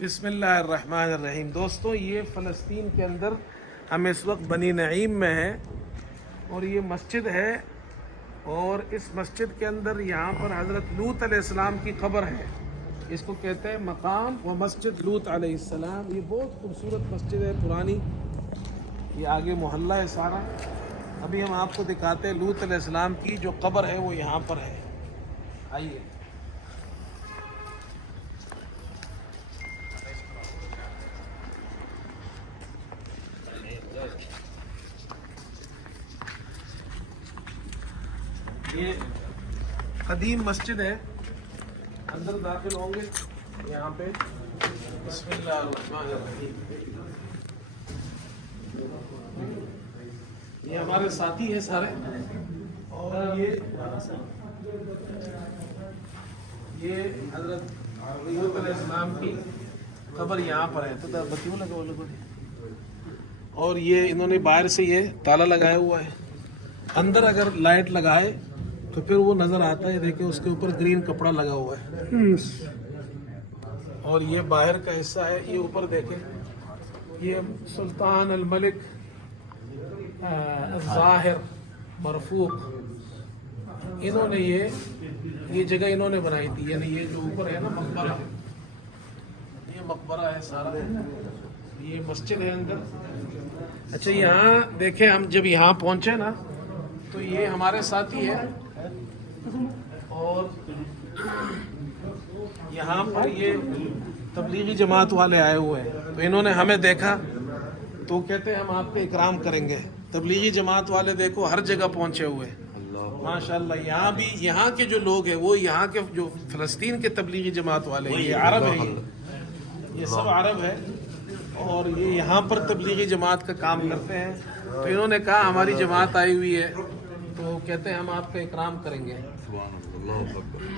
بسم اللہ الرحمن الرحیم۔ دوستوں، یہ فلسطین کے اندر ہم اس وقت بنی نعیم میں ہیں اور یہ مسجد ہے، اور اس مسجد کے اندر یہاں پر حضرت لوط علیہ السلام کی قبر ہے۔ اس کو کہتے ہیں مقام و مسجد لوط علیہ السلام۔ یہ بہت خوبصورت مسجد ہے، پرانی۔ یہ آگے محلہ ہے سارا۔ ابھی ہم آپ کو دکھاتے ہیں لوط علیہ السلام کی جو قبر ہے وہ یہاں پر ہے۔ آئیے۔ یہ قدیم مسجد ہے، اندر داخل ہوں گے یہاں پہ۔ بسم اللہ الرحمن الرحیم۔ یہ ہمارے ساتھی ہیں سارے، اور یہ حضرت لوط علیہ السلام کی قبر یہاں پر ہے۔ تو بتیوں لگا وہ لوگوں نے، اور یہ انہوں نے باہر سے یہ تالا لگایا ہوا ہے۔ اندر اگر لائٹ لگائے تو پھر وہ نظر آتا ہے۔ دیکھیں اس کے اوپر گرین کپڑا لگا ہوا ہے، اور یہ باہر کا حصہ ہے۔ یہ اوپر دیکھیں، یہ سلطان الملک الظاہر مرفوق، انہوں نے یہ جگہ انہوں نے بنائی تھی۔ یعنی یہ جو اوپر ہے نا مقبرہ، یہ مقبرہ ہے سارا۔ یہ مسجد ہے اندر۔ اچھا، یہاں دیکھیں، ہم جب یہاں پہنچے نا تو یہ ہمارے ساتھی ہے، اور یہاں پر یہ تبلیغی جماعت والے آئے ہوئے ہیں۔ تو انہوں نے ہمیں دیکھا تو کہتے ہیں ہم آپ کا اکرام کریں گے۔ تبلیغی جماعت والے دیکھو ہر جگہ پہنچے ہوئے ماشاءاللہ۔ یہاں بھی یہاں کے جو لوگ ہیں وہ یہاں کے جو فلسطین کے تبلیغی جماعت والے ہیں، یہ عرب ہیں، یہ سب عرب ہے، اور یہ یہاں پر تبلیغی جماعت کا کام کرتے ہیں۔ تو انہوں نے کہا ہماری جماعت آئی ہوئی ہے، تو کہتے ہیں ہم آپ کا اکرام کریں گے۔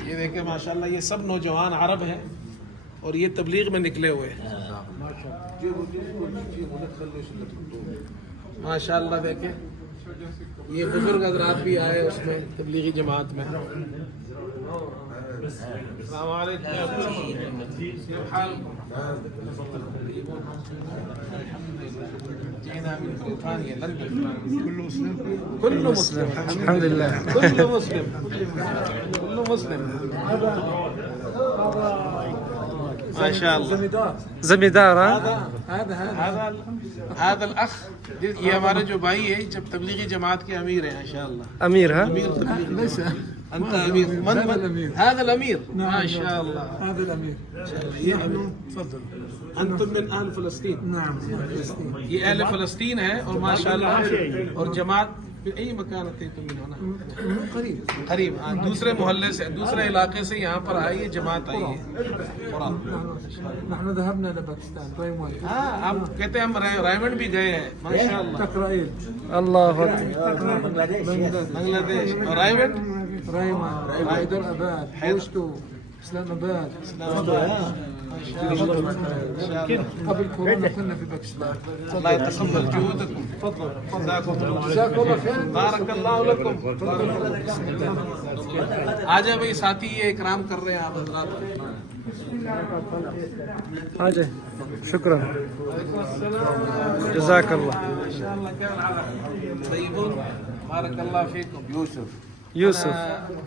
یہ دیکھیں ماشاءاللہ، یہ سب نوجوان عرب ہیں اور یہ تبلیغ میں نکلے ہوئے ہیں ماشاءاللہ۔ دیکھیں یہ بزرگ حضرات بھی آئے اس میں تبلیغی جماعت میں۔ السلام علیکم، کیف حالكم؟ جئنا من بريطانيا لندن. كل مسلم الحمد لله. كل مسلم ما شاء الله. زمیندار هذا الاخ، یہ ہمارے جو بھائی ہے جب تبلیغی جماعت کے امیر ہیں انشاءاللہ۔ امیر ہے؟ امیر تبلیغ۔ انت امیر؟ هذا الامير. هذا الامیر ما شاء الله. هذا الامير. یہ امیر، تفضل۔ انتم من اہل فلسطین؟ نعم، فلسطين. یہ اہل فلسطین ہے، اور ماشاءاللہ، اور جماعت ای مکان تم من ہونا قريب. قریب، دوسرے محلے سے، دوسرے علاقے سے یہاں پر آئی ہے، جماعت آئی ہے۔ نحن ذهبنا لباكستان رايمون. ہاں، آپ کہتے ہیں ہم رائمنڈ بھی گئے ہیں ماشاءاللہ، تقرائيل. اللہ اکبر۔ بنگلہ دیش اور رائمنڈ، رايمان، حيدر اباد، بوشتو، اسلام اباد. قبل كورونا كنا في باكستان. اللہ يتقبل جهودكم. تفضل، جزاك الله خير. بارک اللہ لکم۔ آ جائے بھائی، ساتھی یہ اکرام کر رہے ہیں آپ حضرات۔ آ جائے، شکرا، جزاک اللہ۔ ماشاءاللہ، کیا الحال؟ طیبون، بارک اللہ فیکم۔ یوسف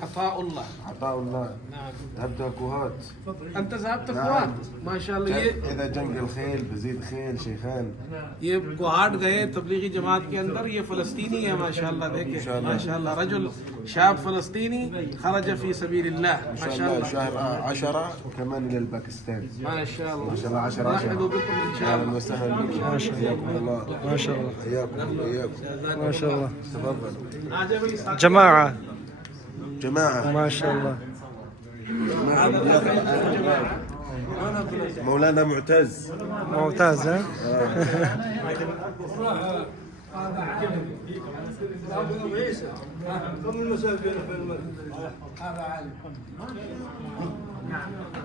عطاء اللہ۔ عطاء الله. نعم، ذهبت كوهات. انت ذهبت کوات؟ ماشاءاللہ۔ یہ إذا جنق الخيل بزيد خيل شيخان. یہ کوہاٹ گئے تبلیغی جماعت کے اندر۔ یہ فلسطینی ہے ماشاءاللہ، دیکھیں ماشاءاللہ، رجل شاب فلسطینی خرج فی سبیل اللہ إن شاء ماشاءاللہ الله شهر 10 وكمان إلى الباكستان. ماشاءاللہ۔ ما شاء الله 10 مرحبا بكم ان شاء أهلا الله۔ وسهلا بكم. حياكم الله. ما شاء الله، حياكم وإياكم. ما شاء الله، تفضل. آ جائے بھائی ساتھی۔ جماعة، جماعة. ما شاء الله۔ مولانا معتز. ممتاز، ها؟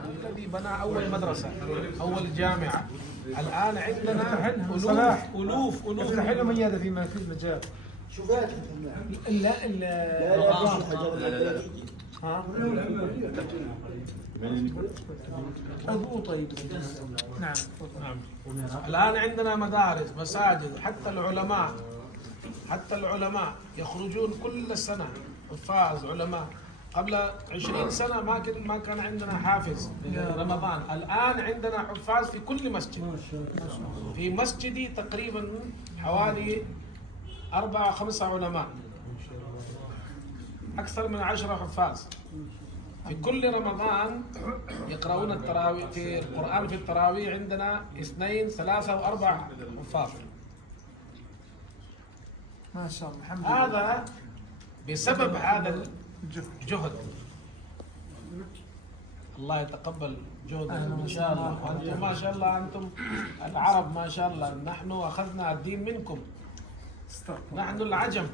الذي بنى أول مدرسة، أول جامعة. الآن عندنا ألوف افتح لهم اياها في المجال. لا ها؟ أبوه طيب. نعم. نعم. الآن عندنا مدارس مساجد، حتى العلماء يخرجون كل سنة حفاظ علماء. قبل 20 سنة ما كان عندنا حافظ في رمضان. الآن عندنا حفاظ في كل مسجد. في مسجدي تقريبا حوالي 4 أو 5 علماء، أكثر من 10 حفاظ. في كل رمضان يقرؤون التراويح في القرآن. في التراويح عندنا 2 3 و4 حفاظ. ما شاء الله الحمد لله. هذا بسبب هذا الجهد. الله يتقبل جهدكم إن شاء الله. وأنتم ما شاء الله، أنتم العرب ما شاء الله، نحن أخذنا الدين منكم. نحن العجم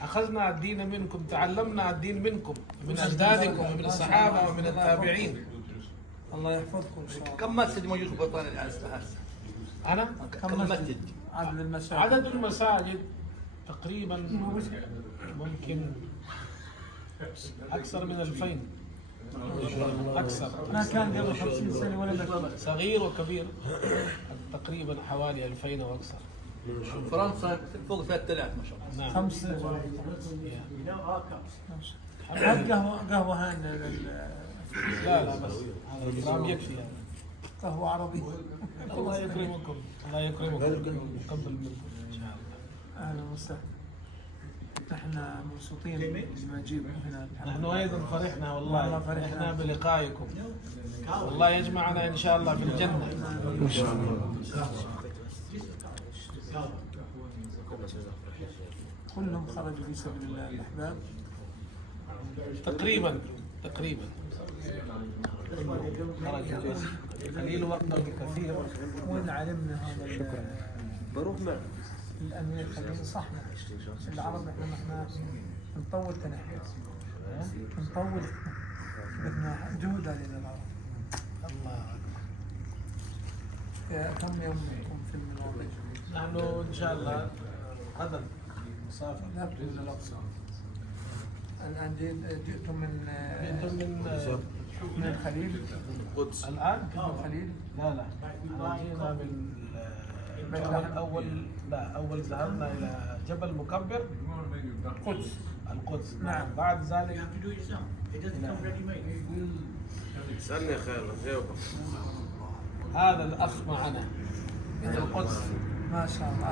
أخذنا الدين منكم، تعلمنا الدين منكم، من أجدادكم ومن الصحابة ومن التابعين. الله يحفظكم إن شاء الله. كم مسجد موجود في بريطانيا الآن هسه؟ أنا كم مسجد؟ عدد المساجد. عدد المساجد تقريبا ممكن أكثر من 2000. أكثر. ما كان قبل 50 سنة ولا مكان. صغير وكبير تقريبا حوالي 2000 أو أكثر. فرنسا فوق 3000 ما شاء الله. نعم. 5. هات قهوة هاي لا بس هذا الكلام يكفي هذا. قهوة عربي. الله يكرمكم، الله يكرمكم، يقبل منكم إن شاء الله. أهلا وسهلا. نحن مبسوطين بمجيئكم هنا. نحن أيضا فرحنا والله، والله فرحنا. فرحنا بلقائكم. والله يجمعنا إن شاء الله في الجنة. إن شاء الله. كلهم خرجوا في سبيل الله الأحباب. تقريبا خرج قليل وقت كثير. وين علمنا هذا بروح معه. الأمير الخليل صحنا. العرب احنا نطول تنحي. نطول بدنا جهد علينا العرب. الله كم يوم منكم في المناطق؟ نحن إن شاء الله غدا مسافر. لا بدون الأقصى. الآن جئتم من من من الخليل. القدس. الآن من الخليل. لا أنا جينا من أول ذهبنا إلى جبل مكبر القدس. نعم. بعد ذلك اسألني يا خير جاوبك. هذا الأخ معنا من القدس. ما شاء الله.